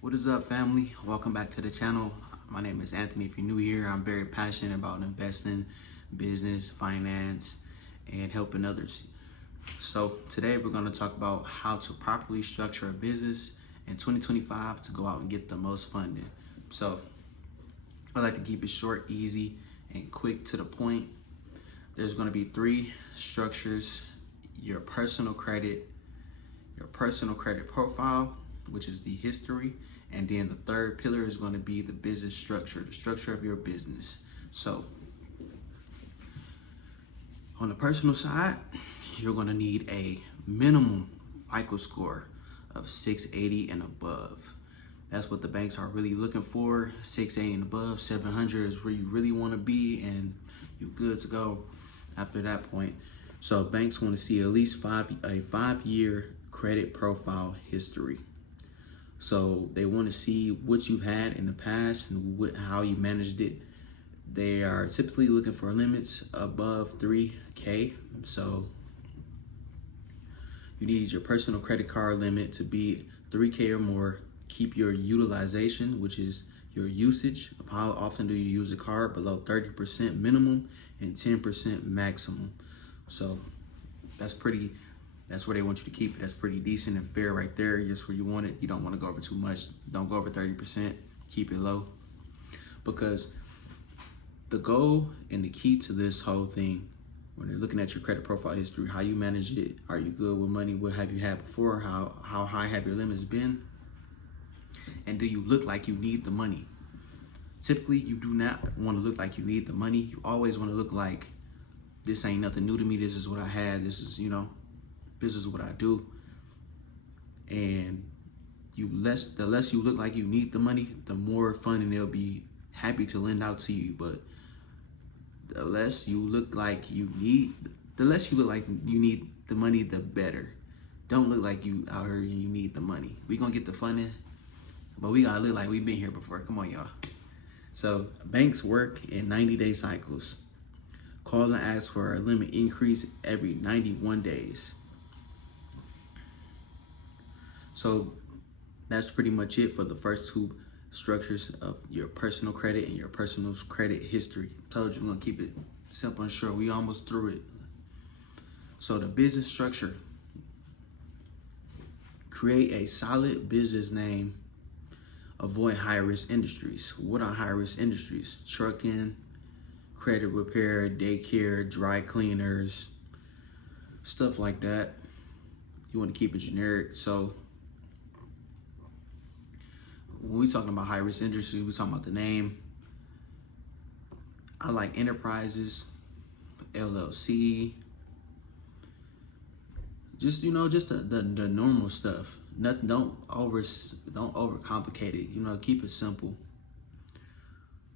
What is up, family? Welcome back to the channel. My name is Anthony. If you're new here, I'm very passionate about investing, business, finance, and helping others. So today we're going to talk about how to properly structure a business in 2025 to go out and get the most funding. So I like to keep it short, easy, and quick to the point. There's going to be three structures: your personal credit profile, which is the history, and then the third pillar is going to be the business structure, the structure of your business. So on the personal side, you're going to need a minimum FICO score of 680 and above. That's what the banks are really looking for. 680 and above. 700 is where you really want to be, and you're good to go after that point. So banks want to see at least a 5-year credit profile history. So they want to see what you've had in the past and how you managed it. They are typically looking for limits above 3K. So you need your personal credit card limit to be 3K or more. Keep your utilization, which is your usage of how often do you use a card, below 30% minimum and 10% maximum. So that's where they want you to keep it. That's pretty decent and fair right there. Just where you want it. You don't want to go over too much. Don't go over 30%. Keep it low. Because the goal and the key to this whole thing, when they're looking at your credit profile history, how you manage it, are you good with money? What have you had before? How high have your limits been? And do you look like you need the money? Typically, you do not want to look like you need the money. You always want to look like, this ain't nothing new to me. This is what I had. This is what I do. And the less you look like you need the money, the more funding they'll be happy to lend out to you. But the less you look like you need the money, the better. Don't look like you out here and you need the money. We gonna get the funding, but we gotta look like we've been here before. Come on, y'all. So banks work in 90-day cycles. Call and ask for a limit increase every 91 days. So that's pretty much it for the first two structures of your personal credit and your personal credit history. I told you we're gonna keep it simple and short. We almost through it. So the business structure: create a solid business name. Avoid high-risk industries. What are high-risk industries? Trucking, credit repair, daycare, dry cleaners, stuff like that. You want to keep it generic. So when we talking about high-risk industries, we talking about the name. I like enterprises, LLC. Just the normal stuff. Nothing. Don't overcomplicate it. Keep it simple.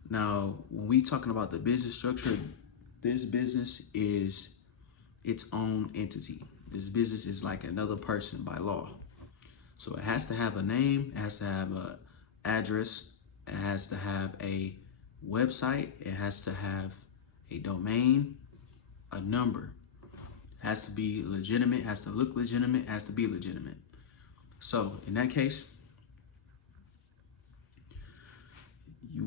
Now, when we talking about the business structure, this business is its own entity. This business is like another person by law. So it has to have a name. It has to have a address. It has to have a website. It has to have a domain, a number. It has to be legitimate. It has to look legitimate. It has to be legitimate. So in that case,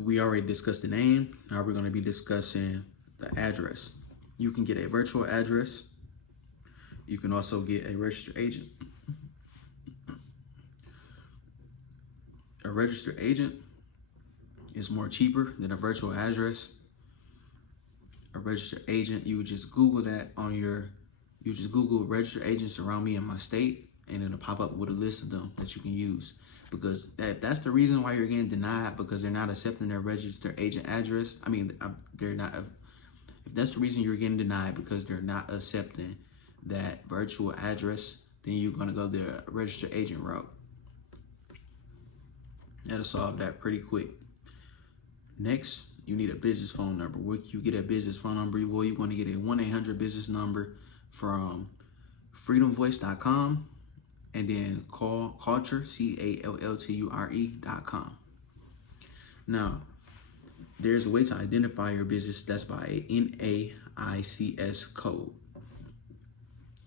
we already discussed the name. Now we're going to be discussing the address. You can get a virtual address. You can also get a registered agent. A registered agent is more cheaper than a virtual address. A registered agent, you would just Google that you just Google registered agents around me in my state, and it'll pop up with a list of them that you can use. Because that's the reason why you're getting denied, because they're not accepting their registered agent address. I mean, they're not. If that's the reason you're getting denied, because they're not accepting that virtual address, then you're gonna go the registered agent route. That'll solve that pretty quick. Next, you need a business phone number. Where you get a business phone number? Well, you're going to get a 1-800 business number from freedomvoice.com, and then culture, CALLTURE.com. Now, there's a way to identify your business. That's by a NAICS code.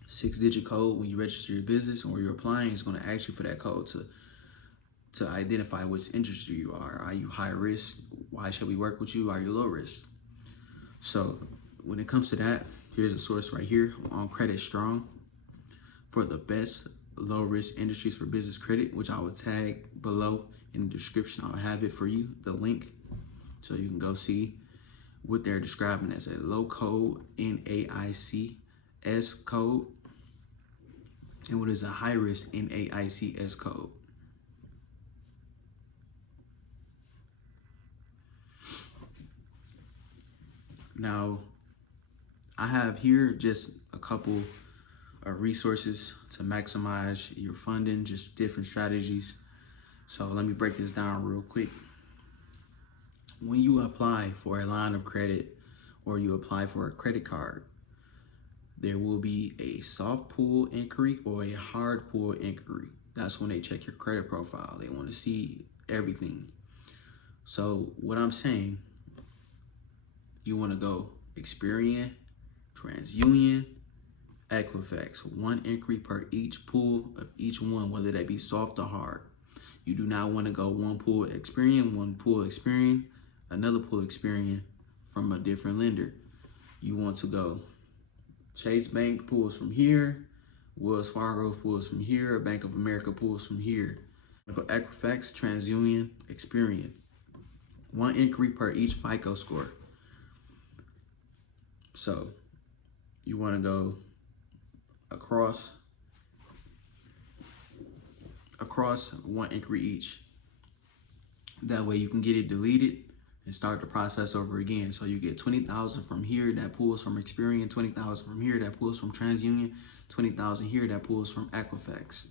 6-digit code. When you register your business or you're applying, it's going to ask you for that code to to identify which industry you are. Are you high risk? Why should we work with you? Are you low risk? So when it comes to that, here's a source right here on Credit Strong for the best low risk industries for business credit, which I will tag below in the description. I'll have it for you, the link, so you can go see what they're describing as a low code NAICS code and what is a high risk NAICS code. Now, I have here just a couple of resources to maximize your funding, just different strategies. So let me break this down real quick. When you apply for a line of credit or you apply for a credit card, there will be a soft pull inquiry or a hard pull inquiry. That's when they check your credit profile. They want to see everything. So what I'm saying, you want to go Experian, TransUnion, Equifax, one inquiry per each pull of each one, whether that be soft or hard. You do not want to go one pull Experian, one pull Experian, another pull Experian from a different lender. You want to go Chase Bank pulls from here, Wells Fargo pulls from here, Bank of America pulls from here. Go Equifax, TransUnion, Experian. One inquiry per each FICO score. So you want to go across one inquiry each. That way you can get it deleted and start the process over again. So you get 20,000 from here that pulls from Experian, 20,000 from here that pulls from TransUnion, 20,000 here that pulls from Equifax.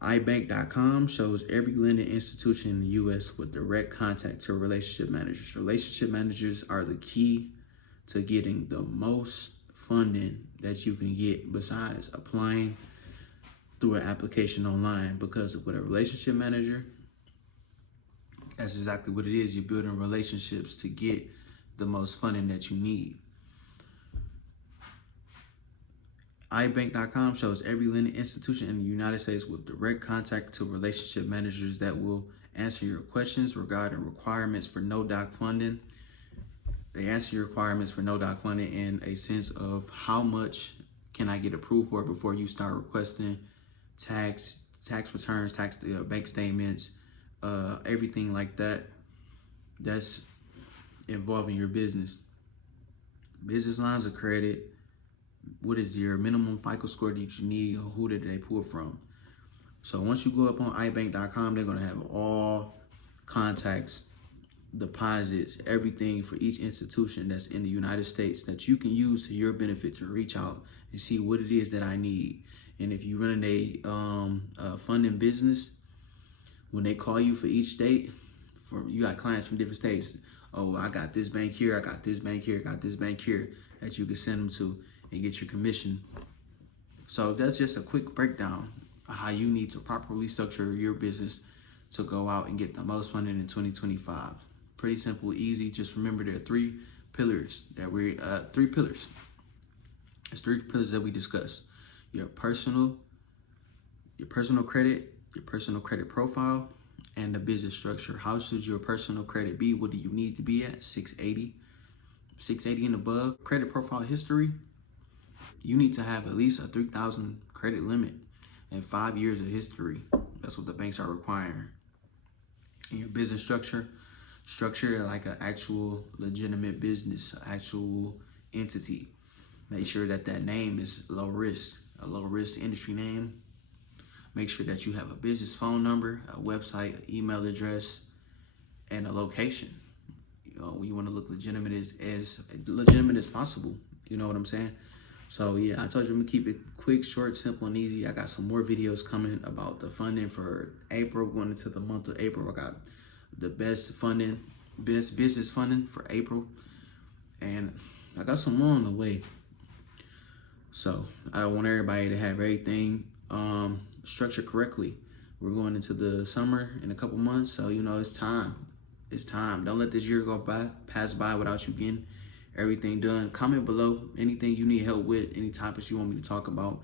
iBank.com shows every lending institution in the U.S. with direct contact to relationship managers. Relationship managers are the key to getting the most funding that you can get besides applying through an application online, because with a relationship manager, that's exactly what it is. You're building relationships to get the most funding that you need. iBank.com shows every lending institution in the United States with direct contact to relationship managers that will answer your questions regarding requirements for no-doc funding. They answer your requirements for no-doc funding in a sense of how much can I get approved for before you start requesting tax returns, bank statements, everything like that that's involving your business. Business lines of credit. What is your minimum FICO score that you need, or who did they pull from? So once you go up on iBank.com, they're going to have all contacts, deposits, everything for each institution that's in the United States that you can use to your benefit to reach out and see what it is that I need. And if you run a funding business, when they call you for each state, you got clients from different states. Oh, I got this bank here, I got this bank here, I got this bank here that you can send them to and get your commission. So that's just a quick breakdown of how you need to properly structure your business to go out and get the most funding in 2025. Pretty simple, easy. Just remember there are three pillars that three pillars. It's three pillars that we discussed: your personal credit, your personal credit profile, and the business structure. How should your personal credit be? What do you need to be at? 680 and above. Credit profile history. You need to have at least a 3,000 credit limit and 5 years of history. That's what the banks are requiring. And your business structure like an actual legitimate business, actual entity. Make sure that name is low risk, a low risk industry name. Make sure that you have a business phone number, a website, an email address, and a location. You want to look legitimate as legitimate as possible. You know what I'm saying? So yeah, I told you I'm gonna keep it quick, short, simple, and easy. I got some more videos coming about the funding for April. Going into the month of April, I got the best business funding for April, and I got some more on the way. So I want everybody to have everything structured correctly. We're going into the summer in a couple months, so it's time. It's time. Don't let this year pass by without you getting everything done. Comment below anything you need help with, any topics you want me to talk about.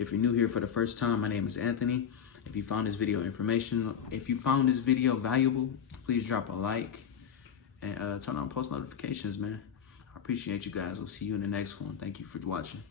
If you're new here for the first time, my name is Anthony. If you found this video valuable, please drop a like and turn on post notifications, man. I appreciate you guys. We'll see you in the next one. Thank you for watching.